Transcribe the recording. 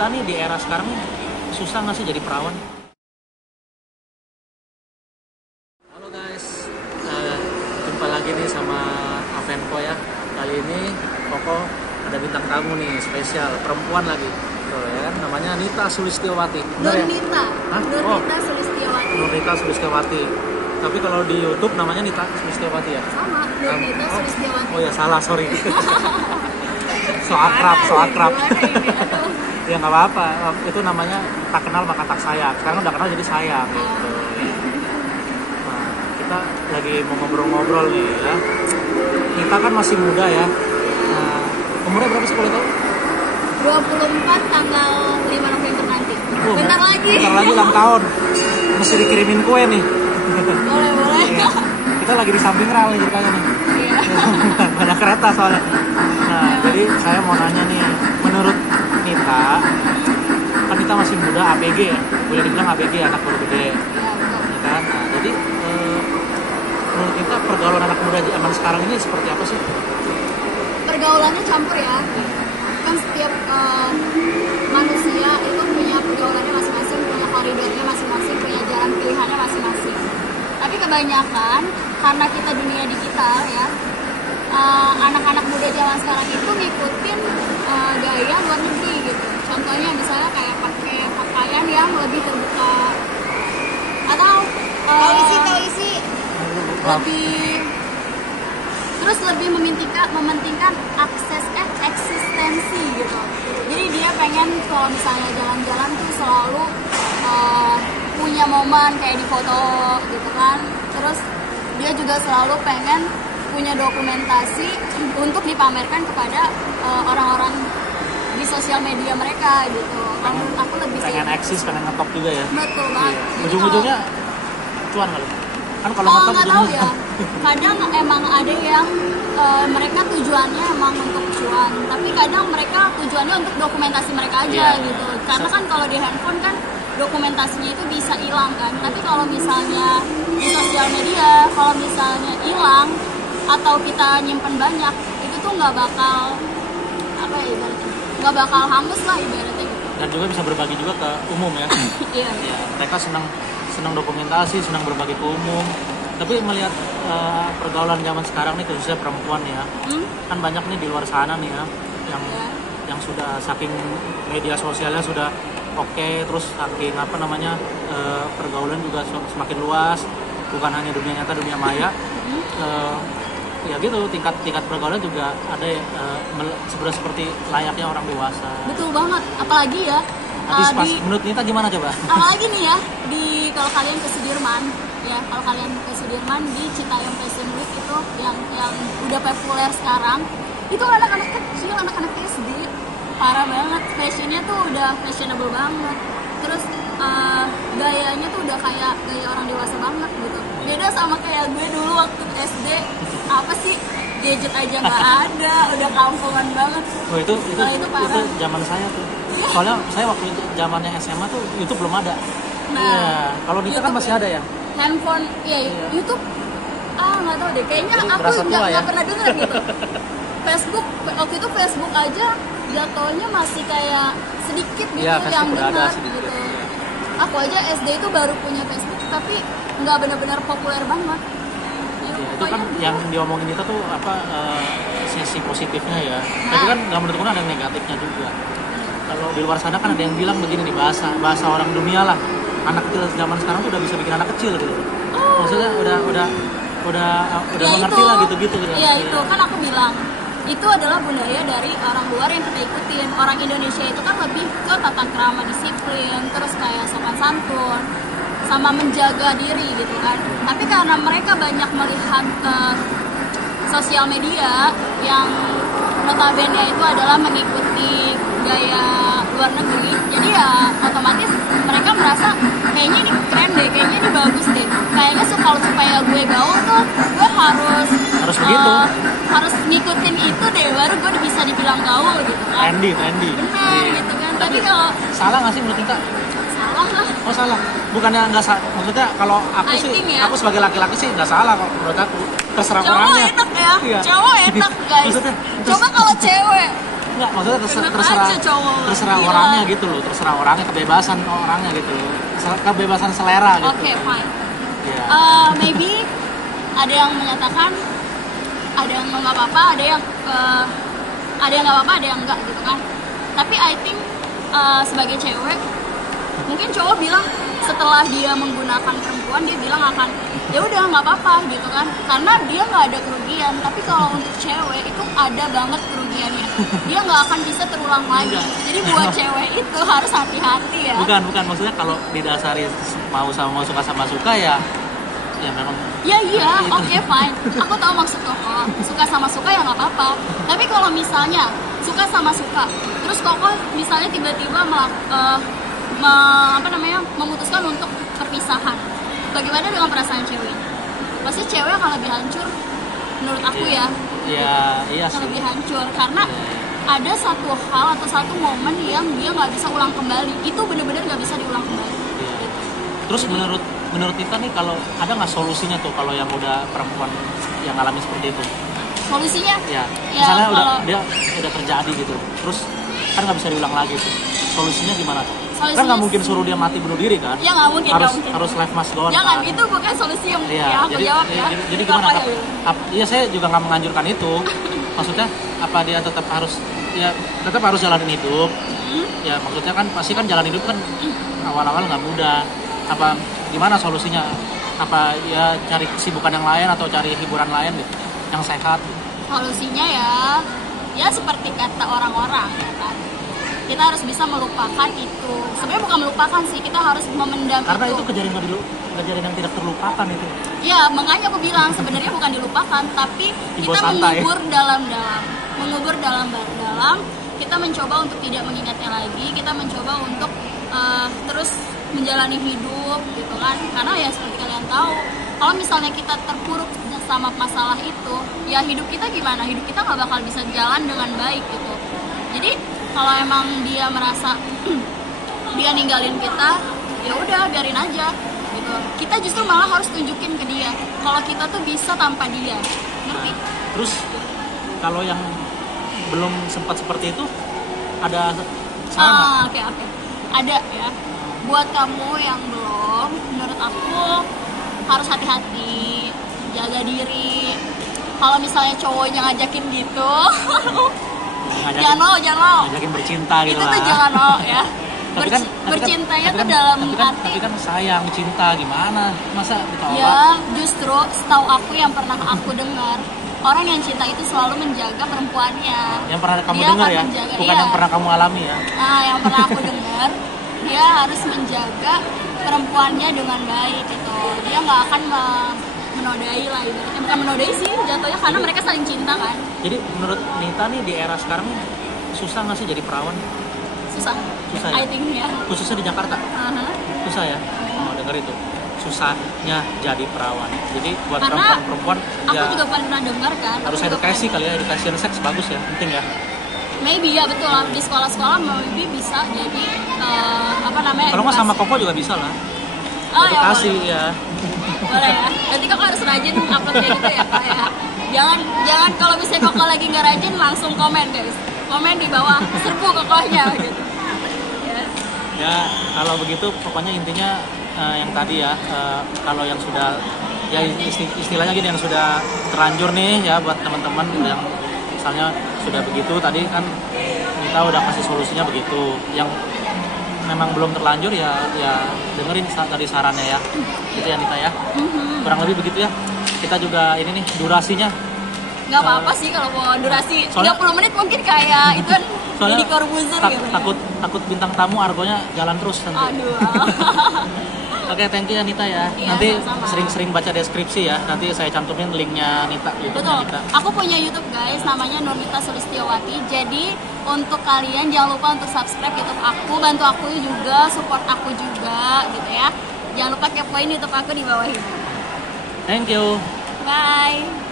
kita nih di era sekarang susah nggak sih jadi perawan? Halo guys, jumpa lagi nih sama Avenko ya. Kali ini Koko ada bintang tamu nih spesial, perempuan lagi. Tuh ya, namanya Nita Sulistiawati. Nurnita. Hah? Nurnita Sulistiawati. Nurnita Sulistiawati. Tapi kalau di YouTube namanya Nita Sulistiawati ya? Sama, Nurnita Sulistiawati. Oh ya salah, sorry. so akrab. Ya nggak apa-apa, itu namanya tak kenal maka tak sayang. Sekarang udah kenal jadi sayang gitu. Nah, kita lagi mau ngobrol-ngobrol nih ya. Kita kan masih muda ya. Nah, umurnya berapa sih boleh tahu? 24 tanggal 5 November nanti. Bentar lagi ulang tahun. Mesti dikirimin kue nih. Boleh. Ya. Kita lagi di samping rel nih ceritanya nih. Iya. Banyak kereta soalnya. Nah, jadi saya mau nanya nih, menurut Nita, kan Nita masih muda, ABG ya, boleh dibilang ABG, anak baru gede, Iya, betul. ya kan? Nah, jadi menurut Nita pergaulan anak muda zaman sekarang ini seperti apa sih? Pergaulannya campur ya. Kan setiap manusia itu punya pergaulannya masing-masing, punya koridornya masing-masing, punya jalan pilihannya masing-masing. Tapi kebanyakan karena kita dunia digital ya, anak-anak muda zaman sekarang itu ngikutin gaya luar negeri gitu. Contohnya misalnya kayak pakai pakaian yang lebih terbuka atau tauisi lebih mementingkan eksistensi gitu. Jadi dia pengen kalau misalnya jalan-jalan tuh selalu punya momen kayak di foto gitu kan. Terus dia juga selalu pengen punya dokumentasi untuk dipamerkan kepada orang-orang di sosial media mereka gitu. Aku lebih pengen eksis, pengen ngetop juga ya. Betul banget. Iya. Ujung-ujungnya cuan kali. Kan kalau ngetop nggak tahu ujungnya. ya. Kadang emang ada yang mereka tujuannya emang untuk cuan, tapi kadang mereka tujuannya untuk dokumentasi mereka aja gitu. Karena kan kalau di handphone kan dokumentasinya itu bisa hilang kan. Tapi kalau misalnya di sosial media, kalau misalnya hilang atau kita nyimpen banyak, itu tuh nggak bakal nggak bakal hangus lah ibaratnya gitu. Dan juga bisa berbagi juga ke umum ya. Iya. Ya, mereka senang dokumentasi, senang berbagi ke umum. Tapi melihat pergaulan zaman sekarang nih, khususnya perempuan ya, kan banyak nih di luar sana nih ya, yang sudah saking media sosialnya sudah oke, terus saking pergaulan juga semakin luas, bukan hanya dunia nyata, dunia maya. Ya gitu, tingkat pergaulan juga ada sebenarnya seperti layaknya orang dewasa. Betul banget, apalagi ya. Menurut Nita gimana coba? Apalagi nih ya, kalau kalian ke Sudirman, di Citayam Fashion Week itu yang udah populer sekarang, itu anak-anak kecil, anak-anak SD, parah banget, fashionnya tuh udah fashionable banget. Terus gayanya tuh udah kayak gaya orang dewasa banget gitu. Beda sama kayak gue dulu waktu SD, apa sih, gadget aja nggak ada, udah kampungan banget. Oh itu parah. zaman saya tuh. Soalnya saya waktu itu zamannya SMA tuh YouTube belum ada. Nah, iya. Kalau Nita kan masih ada ya. Handphone, YouTube. Nggak tahu deh. Kayaknya jadi aku nggak pernah dengar gitu. Facebook, waktu itu Facebook aja jatuhnya masih kayak sedikit gitu yang dengar gitu. Aku aja SD itu baru punya Facebook, tapi nggak benar-benar populer banget. Itu kan yang diomongin Nita tuh sisi positifnya ya. Tapi kan nggak menurut ada yang negatifnya juga. Kalau di luar sana kan ada yang bilang begini nih, bahasa orang dunia lah, anak kecil zaman sekarang tuh udah bisa bikin anak kecil gitu. Maksudnya udah mengerti lah gitu-gitu gitu. Iya, itu kan aku bilang itu adalah budaya dari orang luar yang kita ikutin. Orang Indonesia itu kan lebih ke tata krama, disiplin, terus kayak sopan santun, sama menjaga diri gitu kan. Tapi karena mereka banyak melihat sosial media yang notabene itu adalah mengikuti gaya luar negeri, jadi ya otomatis mereka merasa kayaknya ini keren deh, kayaknya ini bagus deh, kayaknya kalau supaya gue gaul tuh gue harus begitu, harus ngikutin itu deh baru gue bisa dibilang gaul gitu kan. Trendy benar gitu kan. Tapi kalau salah nggak sih menurut kita? Salah lah. Oh salah, bukannya nggak salah, maksudnya kalau aku aku sebagai laki-laki sih nggak salah kok menurut aku, terserah orangnya. Cowok enak ya, cowok enak guys. Coba kalau cewek Enggak, maksudnya Enak terserah aja cowok. terserah Gila. orangnya gitu loh, terserah orangnya, kebebasan orangnya gitu loh. Kebebasan selera gitu. Oke, fine. Iya. Maybe ada yang menyatakan ada yang nggak apa-apa, ada yang nggak apa-apa, ada yang enggak gitu kan. Tapi I think sebagai cewek mungkin cowok bilang setelah dia menggunakan perempuan dia bilang akan ya udah nggak apa-apa gitu kan, karena dia nggak ada kerugian. Tapi kalau untuk cewek itu ada banget kerugiannya, dia nggak akan bisa terulang lagi. Jadi buat cewek itu harus hati-hati ya. Bukan, maksudnya kalau didasari mau suka ya memang. Ya iya, oke fine. Aku tahu maksud Koko. Suka sama suka ya nggak apa-apa. Tapi kalau misalnya suka sama suka, terus Koko misalnya tiba-tiba memutuskan untuk perpisahan, bagaimana dengan perasaan cewek? Pasti cewek akan lebih hancur, menurut aku ya. Iya Akan sih. lebih hancur karena ada satu hal atau satu momen yang dia nggak bisa ulang kembali. Itu bener-bener nggak bisa diulang kembali. Iya. Terus menurut kita nih, kalau ada nggak solusinya tuh kalau yang udah perempuan yang alami seperti itu? Solusinya? Ya, Ya, misalnya kalau dia udah terjadi gitu, terus kan nggak bisa diulang lagi tuh. Solusinya gimana tuh? Kan Solusinya nggak mungkin suruh dia mati bunuh diri kan? Ya nggak mungkin, harus nggak mungkin. harus life must go on. Jangan, kan? itu bukan solusi yang Iya, aku jawab ya. jadi Itu gimana? apa ya? Iya, saya juga nggak menganjurkan itu. Maksudnya apa dia tetap harus jalanin hidup? Ya maksudnya kan pasti kan jalan hidup kan awal-awal nggak mudah. Apa gimana solusinya? Apa ya cari kesibukan yang lain atau cari hiburan lain gitu, yang sehat? Solusinya ya seperti kata orang-orang ya kan. Kita harus bisa melupakan itu. Sebenarnya bukan melupakan sih, kita harus memendam Karena itu kejadian yang tidak terlupakan itu. Ya, makanya aku bilang sebenarnya bukan dilupakan, tapi Dibawa kita santai. mengubur dalam-dalam, kita mencoba untuk tidak mengingatnya lagi, kita mencoba untuk terus menjalani hidup gitu kan. Karena ya seperti kalian tahu, kalau misalnya kita terpuruk sama masalah itu, ya hidup kita gimana? Hidup kita nggak bakal bisa jalan dengan baik gitu. Jadi kalau emang dia merasa dia ninggalin kita, ya udah biarin aja gitu. Kita justru malah harus tunjukin ke dia kalau kita tuh bisa tanpa dia, ngerti? Terus kalau yang belum sempat seperti itu, ada saran nggak? Oke. Ada ya. Buat kamu yang belum, menurut aku harus hati-hati, jaga diri. Kalau misalnya cowoknya ngajakin gitu, jangan mau. Ngajakin bercinta gitu Itu lah. tuh jangan mau ya. tapi Bercintanya tuh kan- dalam tapi arti kan sayang, cinta gimana? Masa ditolak? ya, justru setahu aku yang pernah aku dengar, orang yang cinta itu selalu menjaga perempuannya. Yang pernah kamu Dia dengar akan ya? menjaga, Bukan iya. yang pernah kamu alami ya? Nah, yang pernah aku dengar, dia harus menjaga perempuannya dengan baik gitu. Dia nggak akan menodai lah ibaratnya. Bukan menodai sih jatuhnya, karena mereka saling cinta kan. Jadi menurut Nita nih di era sekarang susah nggak sih jadi perawan? Susah Susah I ya? think ya. Khususnya di Jakarta? Aha. Susah ya? Oh, dengar itu. Susahnya jadi perawan. Jadi buat Karena perempuan Aku ya juga pernah dengar kan. harus aku juga edukasi pernah- kali ya, edukasi seks bagus ya, penting ya. Maybe ya betul lah, di sekolah-sekolah maybe bisa jadi apa namanya? Kalau nggak sama edukasi. Koko juga bisa lah. Oh, ya Edukasi boleh. ya. Boleh ya. Berarti Koko harus rajin upload kayak gitu ya Kak ya. Jangan kalau misalnya Koko lagi nggak rajin langsung komen guys. Komen di bawah, serbu Kokonya gitu. Ya. Ya kalau begitu pokoknya intinya yang tadi ya, kalau yang sudah ya istilahnya gini, yang sudah terlanjur nih ya, buat teman-teman yang misalnya sudah begitu tadi kan kita udah kasih solusinya begitu. Yang memang belum terlanjur ya dengerin tadi sarannya ya, gitu ya Nita ya. Kurang lebih begitu ya. Kita juga ini nih durasinya. Nggak apa-apa sih kalau mau durasi Soalnya- 30 menit mungkin kayak itu kan Soalnya Deddy Corbuzier gitu. takut bintang tamu argonya jalan terus nanti. Aduh. Oke, thank you ya Nita ya. Iya, Nanti sama-sama. sering-sering baca deskripsi ya. Nanti saya cantumin linknya Nita, YouTube-nya Betul. Nita. Aku punya YouTube guys, namanya Nurnita Sulistiawati. Jadi untuk kalian jangan lupa untuk subscribe YouTube aku, bantu aku juga, support aku juga gitu ya. Jangan lupa kepoin YouTube aku di bawah ini. Thank you. Bye.